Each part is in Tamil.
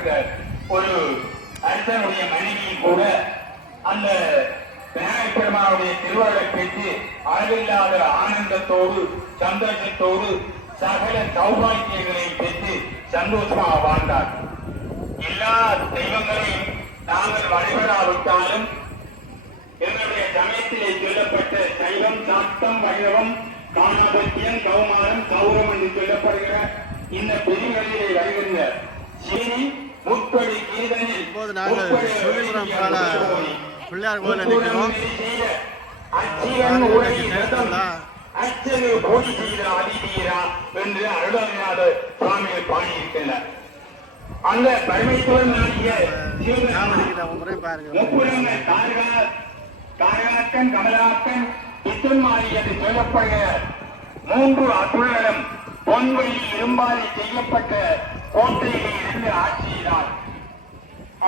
ஒரு அரசனுடைய மனைவியும் கூட அந்த விநாயகப் பெருமானுடைய திருவருளை பெற்று அளவில்லாத ஆனந்தத்தோடு சந்தோஷத்தோடு சகல சௌபாக்கியங்களையும் பெற்று சந்தோஷமாக வாழ்ந்தார். எல்லா தெய்வங்களையும் நாங்கள் வழிபடாவிட்டாலும் எங்களுடைய சமயத்திலே சொல்லப்பட்ட சைவம் சாத்தம் வைணவம் காணாபத்தியம் கௌமாரம் கௌரவம் என்று சொல்லப்படுகிற இந்த பிரிவுகளிலே வருகின்ற சீனி முற்படி கீதனில் பிள்ளையார் கோயில் நிற்கிறோம். அச்சிவன் உலகில் அச்சனு போய் செய்த அதிதீரா என்று அருளநாத சுவாமிகள் பாடியிருக்கின்றனர். அந்த பரமேஸ்வரன் முப்புறங்கள் காரகாக்கன் கமலாக்கன் பித்துன்மாரி என்று சொல்லப்படுகிற மூன்று அசுரர்களும் பொன்வெளி இரும்பாலி செய்யப்பட்ட கோட்டையில் இருந்து ஆட்சி செய்தார்.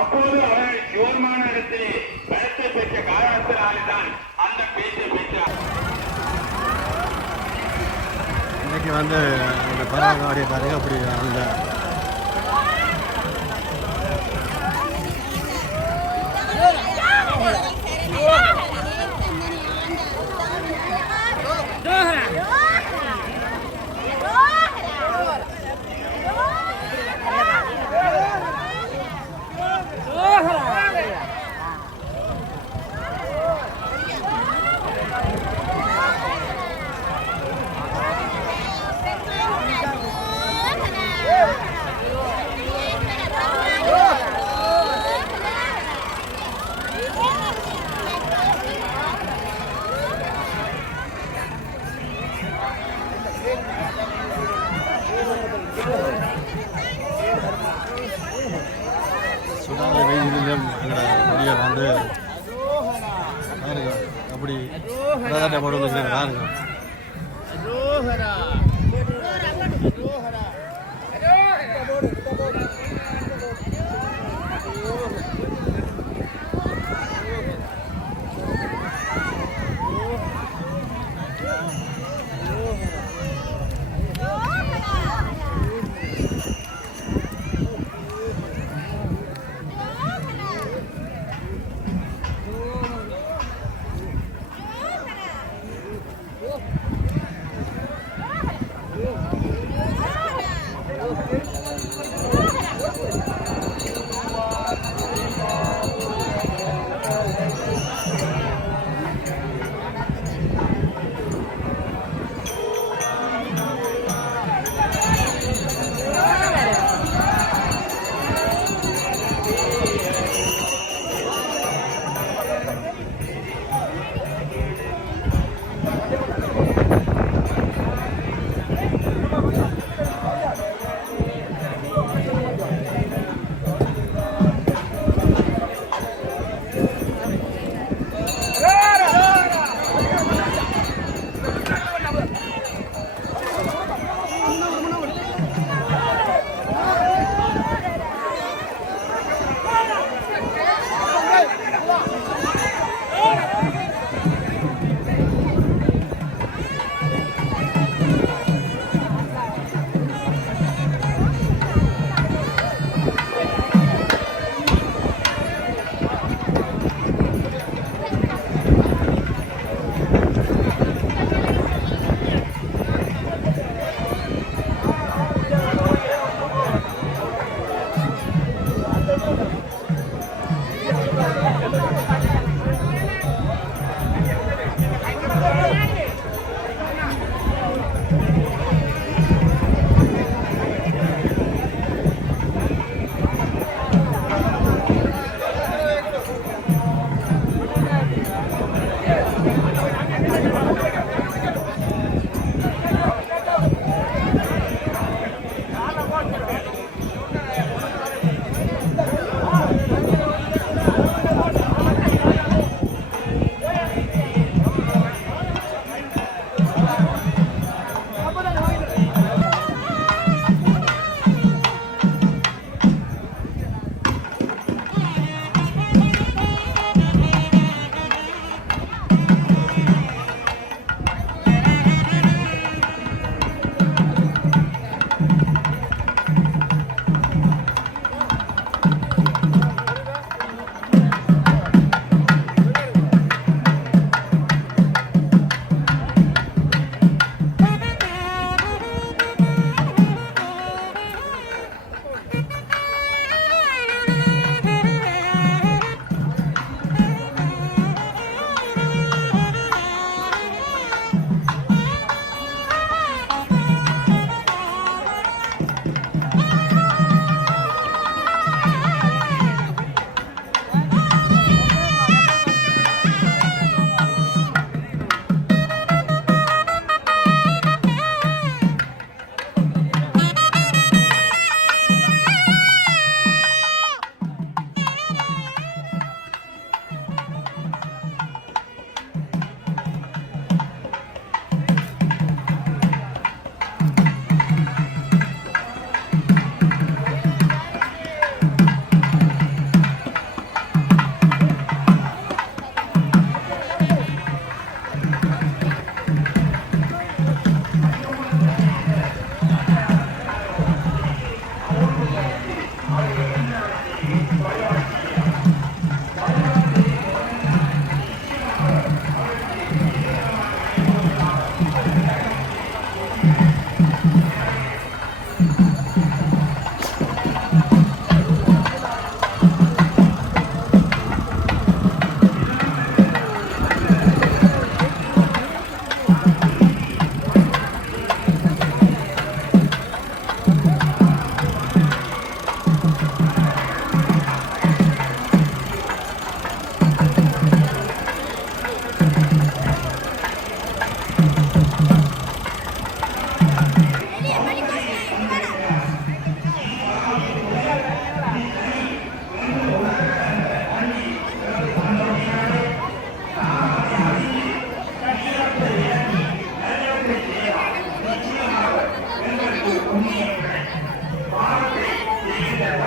அப்போது அவர்கள் சிவருமான இடத்திலே பலத்தை பெற்ற காரணத்தினால்தான் அந்த பேச்சை பெற்றார். இன்னைக்கு வந்து அந்த பராகாரிய பாருங்க அப்படி அந்த சுடாத வெயிலும் எங்களோட முடிய வந்து அப்படி போட்டு பாருங்க.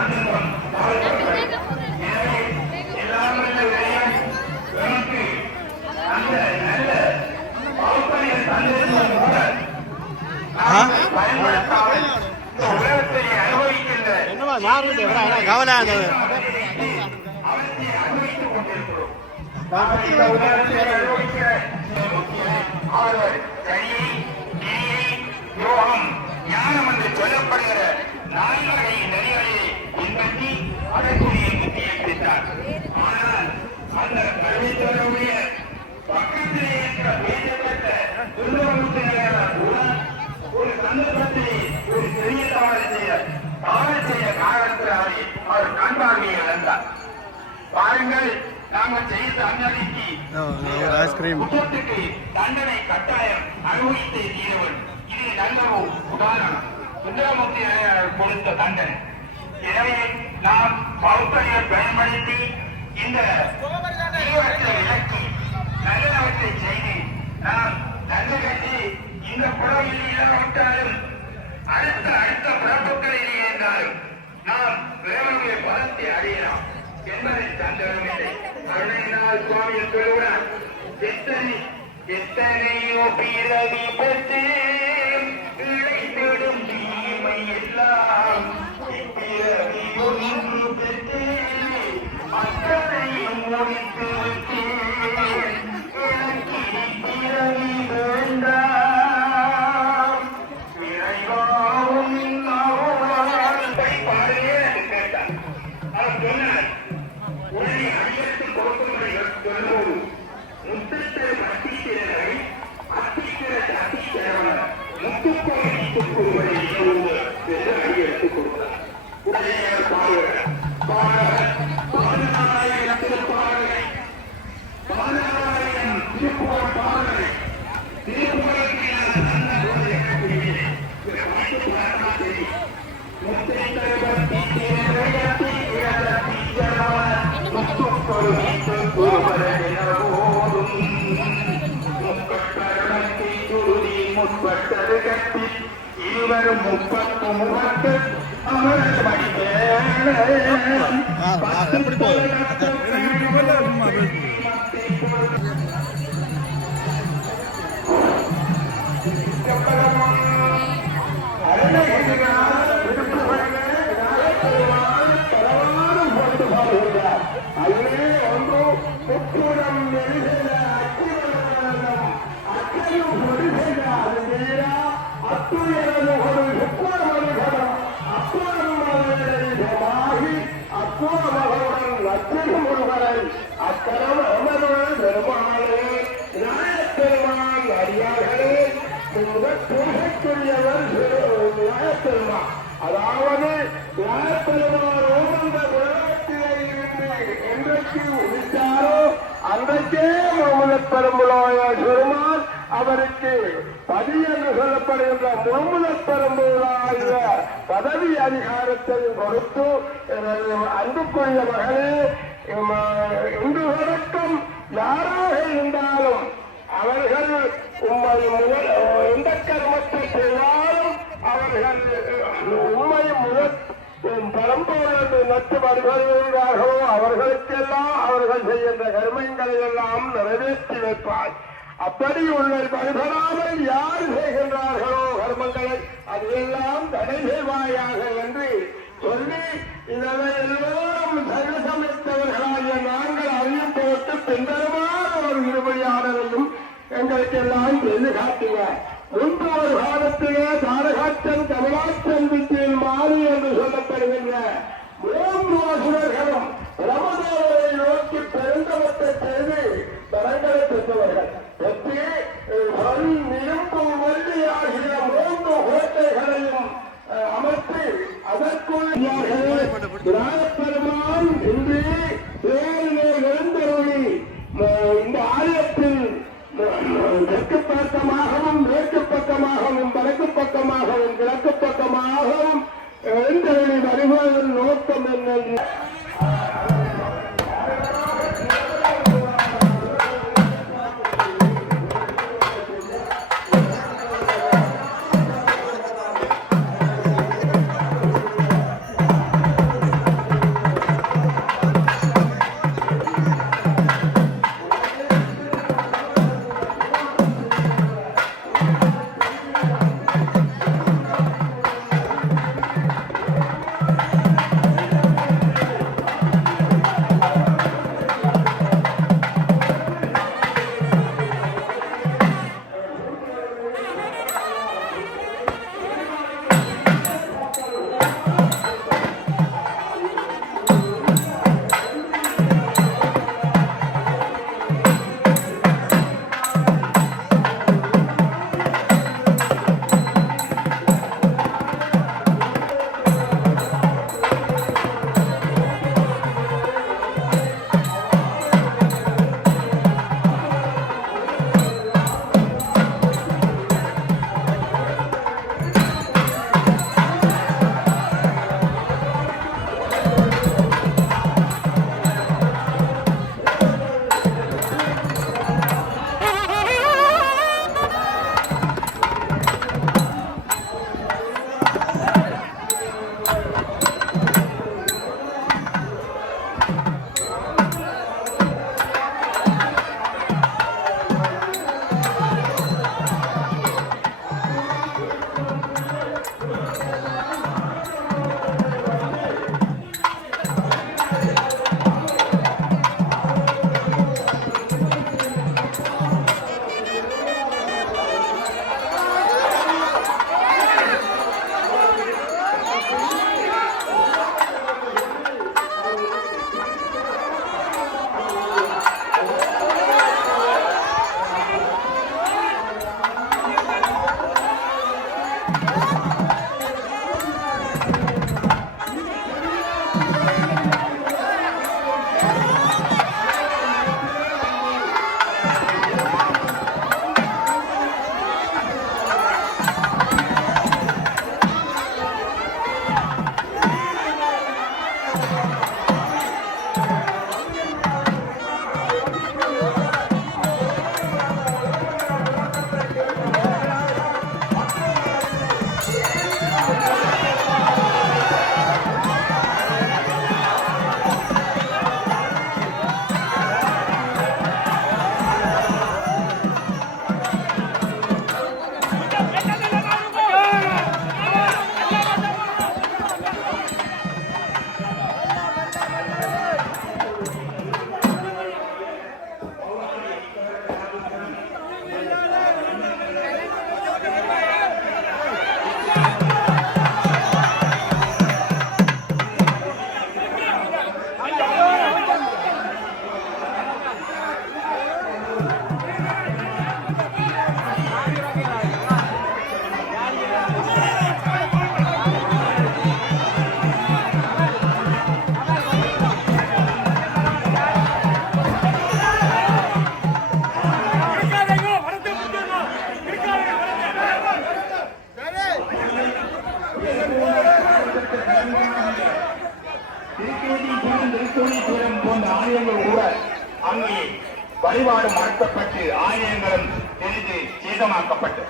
சந்தர்ப்பம் எனவே எல்லாம் வல்ல இறைவன் நமக்கு அந்த நல்ல பௌத்தரிய சந்தர்ப்பம் கூட நாங்கள் பயன்படுத்தாமல் இந்த உலகத்தை அனுபவிக்கின்ற என்னமா யாரு கவலை அவற்றை அனுபவித்துக் கொண்டிருக்கிறோம். நாங்கள் இந்த உலகத்தை அனுபவிக்கிற ஆழ்வர் சரியை கிரியை யோகம் ஞானம் என்று சொல்லப்படுகிற நான்கரை நெறிகளை பின்பற்றி அதற்குரிய புத்தியை பெற்றார். ஆனால் அந்த கல்வித்துறையுடைய பக்கத்திலே இருக்கிற பேசப்பட்ட துன்பமுத்தினர் கூட ஒரு சந்தர்ப்பத்தை ஒரு பெரிய தவறு செய்ய காரணத்தினாலே அவர் கண்பார்வையை இழந்தார். பாருங்கள், நாங்கள் செய்த அநீதிக்கு ஐஸ்கிரீம் குற்றத்துக்கு தண்டனை கட்டாயம் அனுபவித்தே தீரவன். இது நல்ல உதாரணம். சுந்தரமூர்த்தி கொடுத்த தண்டனை. எனவே நாம் பௌத்தரை பயன்படுத்தி இந்த தீவிரத்தை விலக்கி நல்லவற்றை செய்து நாம் நல்லவற்றை இந்த புறவில் இல்லாவிட்டாலும் அடுத்த பிறப்புகளிலே இருந்தாலும் நாம் வேறொரு பலத்தை அடையலாம் என்பதை சந்தேகமில்லை. கருணையினால் சுவாமியில் சொல்லுகிறார், எத்தனையோ பிறவி பெற்று இழைத்திடும் தீமை எல்லாம் இப்பிறவி ஒன்று பெற்று அத்தனையும் முடித்து விட்டேன். எனக்கு பிறவி வேண்டாம், விரைவாகும் பாடுகிறேன் என்று கேட்டார். அவர் சொன்னார், உடனே ஐயத்து கொடுக்கும்படி சொல்லுவோம். முத்தத்தை மத்திக்கிறதை அத்திக்கிற அத்திக்கிறவன் முத்துக்கோவிலுக்கு ஒருவரை ஐயத்து கொடுத்தார். உடனே பாடுகிறார். பாடலாயிரத்தில் பாடலை 16,000 திருப்பூர் பாடலை திருப்பூருக்கு இருவரும் 30 முகத்து அமரர் அக்கரம் அமர்வன் பெருமாளே நியாயப்பெருமான் அடியார்களே பூசைக்குரியவர் நியாயப்பெருமான். அதாவது நியாயப்பெருமான் ஓமந்த உலகத்திலே இருந்து என்றைக்கு உதித்தாரோ அன்றைக்கே முகமது பெரும்புலாய பெருமான் அவருக்கு பதி என்று சொல்லப்படுகின்ற முகமது பெரும்புலாய பதவி அதிகாரத்தையும் கொடுத்து அன்புக்குரிய மகளே இன்று வரைக்கும் யாராக இருந்தாலும் அவர்கள் எந்த கர்மத்தை செய்தாலும் அவர்கள் உண்மை முதல் பரம்பரை நட்டு வருகிறார்களோ அவர்களுக்கெல்லாம் அவர்கள் செய்கின்ற கர்மங்களை எல்லாம் நிறைவேற்றி வைப்பார். அப்படி உள்ள வழிபடாமல் யார் செய்கின்றார்களோ கர்மங்களை அதையெல்லாம் தடை செய்வாயாக என்று சொல்லி இதனை எல்லோரும் சர்வசமைத்தவர்களாகிய நாங்கள் அறியும் போட்டு பின்தரமான ஒரு இருபடியாளரையும் எங்களுக்கெல்லாம் சொல்லி காட்டினார். முன்பு ஒரு காலத்திலே தாரகாட்சன் கமலாட்சன் வித்தியில் மாறி என்று சொல்லப்படுகின்ற 3 அசுரர்களும் ரமதேவரை நோக்கி பெருந்தவத்தை செய்து பலங்களை பெற்றவர்கள். பெற்று இரும்பு வெள்ளி ஆகிய 3 கோட்டைகளையும் அமர்த்தி அதற்குள் பெருமான் இன்று தேரிலே எழுந்தருளி இந்த ஆலயத்தில் தெற்கு பக்கமாகவும் மேற்கு பக்கமாகவும் வடக்கு பக்கமாகவும் கிழக்கு பக்கமாகவும் எழுந்தருளி வருவதன் நோக்கம் என்ன? திருத்தூரிபுரம் போன்ற ஆலயங்கள் கூட அங்கே வழிபாடு நடத்தப்பட்டு ஆலயங்களும் சிறிது சேதமாக்கப்பட்டு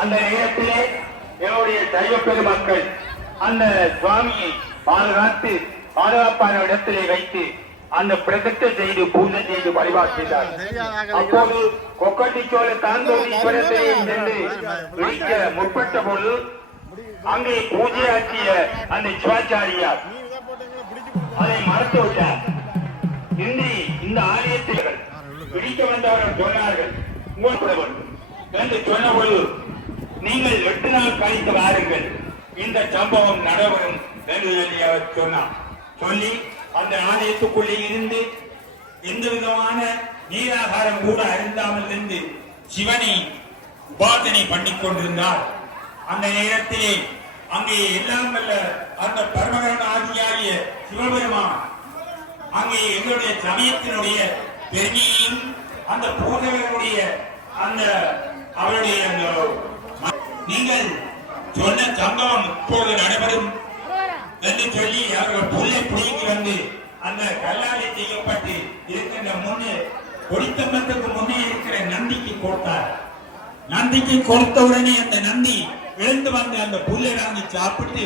அந்த நேரத்திலே என்னுடைய சைவ பெருமக்கள் அந்த சுவாமியை பாதுகாத்து பாதுகாப்பான இடத்திலே வைத்து அந்த பிரதிஷ்டை செய்து பூஜை செய்து வழிபாடு செய்தார். அப்போது கொக்கட்டிச்சோழ தாந்தோணீஸ்வரத்தை சென்று பிடிக்க முற்பட்ட பொழுது அங்கே பூஜையாற்றிய அந்த சிவாச்சாரியார் அதை மறந்து விட்டார். இன்றி இந்த ஆலயத்தில் பிடிக்க வந்தவர்கள் சொன்னார்கள் என்று சொன்ன பொழுது நீங்கள் 8 நாள் கழித்து வாருங்கள், இந்த சம்பவம் நடைபெறும் என்று சொல்லி அவர் சொன்னார். சொல்லி அந்த ஆலயத்துக்குள்ளே இருந்து எந்த விதமான நீராகாரம் கூட அருந்தாமல் இருந்து சிவனை உபாசனை பண்ணிக் கொண்டிருந்தார். அந்த நேரத்திலே அங்கே எல்லாம் வல்ல அந்த பரமகரன் ஆதியாகிய சிவபெருமான் அங்கே எங்களுடைய சமயத்தினுடைய பெருமையையும் அந்த பூர்ணவர்களுடைய அந்த அவருடைய நீங்கள் சொன்ன சம்பவம் இப்போது நடைபெறும் என்று சொல்லி அவர்கள் புல்லை பிடிங்கி வந்து அந்த கல்லாலை செய்யப்பட்டு இருக்கின்ற முன்னே கொடித்தம்பத்துக்கு முன்னே இருக்கிற நந்திக்கு கொடுத்தார். நந்திக்கு கொடுத்தவுடனே அந்த நந்தி எழுந்து வந்து அந்த புல்லை வாங்கி சாப்பிட்டு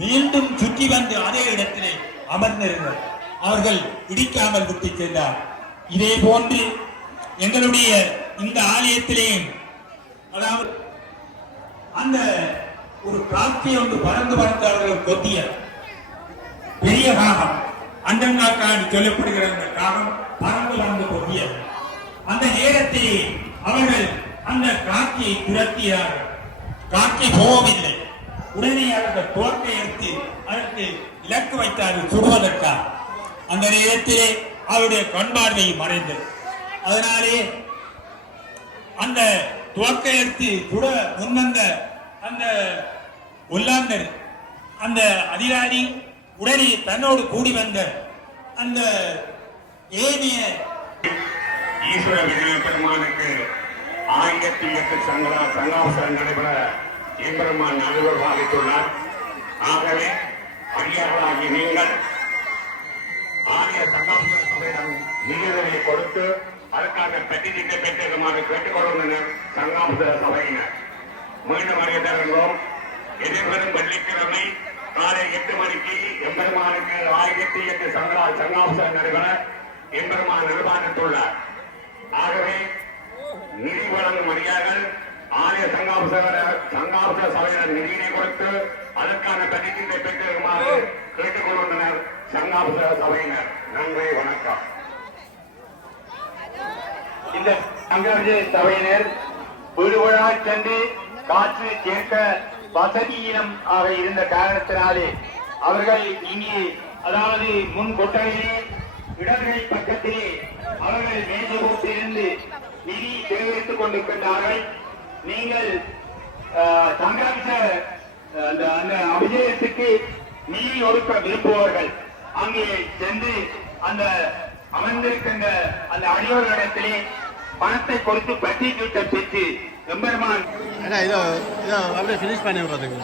மீண்டும் சுற்றி வந்து அதே இடத்திலே அமர்ந்திருந்தார். அவர்கள் இடிக்காமல் விட்டு சென்றார். இதே போன்று எங்களுடைய இந்த ஆலயத்திலேயும் அதாவது அந்த ஒரு காட்சி ஒன்று பறந்து அவர்கள் கொத்திய பெரிய காகம் அண்டங்காக்கான்னு சொல்லப்படுகிற அந்த காகம் பறந்து கொத்திய அந்த நேரத்திலே அவர்கள் அந்த காட்சியை துரத்தியார்கள். காட்சி போகவில்லை. உடனே அவர்கள் தோற்றை எடுத்து அதற்கு இலக்கு வைத்தார்கள் சுடுவதற்காக. அந்த நேரத்திலே அவருடைய கண்பார்வை மறைந்தது. அதனாலே அந்த துவக்கை எடுத்து சுட முன்வந்த அந்த ஒல்லாந்தர் அந்த அதிகாரி உடனே தன்னோடு கூடி வந்த அந்த ஏனைய ஈஸ்வர விஜய பெருமானுக்கு 1008 சங்காவசரம் நடைபெற எம்பெருமான் நடுவர் வாதித்துள்ளார். ஆகவே அடியார்களாகி நீங்கள் ஆரிய சங்காவசர சபையிடம் நிதியுதவியை கொடுத்து அதற்காக பெட்டிதிட்ட பெற்றிருக்குமாறு கேட்டுக்கொள்கின்றனர் சங்காவசர சபையினர். மீண்டும் அறியத்தருகிறோம். எதிர்வரும் வெள்ளிக்கிழமை காலை 8 மணிக்கு எம்பெருமானுக்கு 1008 சங்காவசரம் நடைபெற எம்பெருமான் நிர்வாகித்துள்ளார். ஆகவே நிதி வழங்கும் அடியார்கள் ஆலய சங்காவசர சபையினர் நிதியினை கொடுத்து அதற்கான பெட்டிதிட்டை பெற்றிருக்குமாறு கேட்டுக்கொள்கின்றனர் சங்காவசர சபையினர். நன்றி, வணக்கம். இந்த சங்காவசர சபையினர் வீடுவழா சென்று காற்று சேர்க்க வசதியினம் ஆக இருந்த காரணத்தினாலே அவர்கள் இங்கே அதாவது முன் கொட்டகையிலே இடதுகை பக்கத்திலே அவர்கள் மேஜை போட்டு இருந்து நிதி சேகரித்துக் கொண்டிருக்கின்றார்கள். நீங்கள் சங்காவசர அந்த அபிஷேகத்துக்கு நிதி ஒடுக்க விரும்புபவர்கள் அங்கே சென்று அந்த அமர்ந்திருக்கின்ற அந்த அடியோர்களிடத்திலே பணத்தை கொடுத்து பட்டி சூட்டை பெற்று எம்பெருமான் அப்படியே ஃபினிஷ் பண்ணி விடுறதுக்கு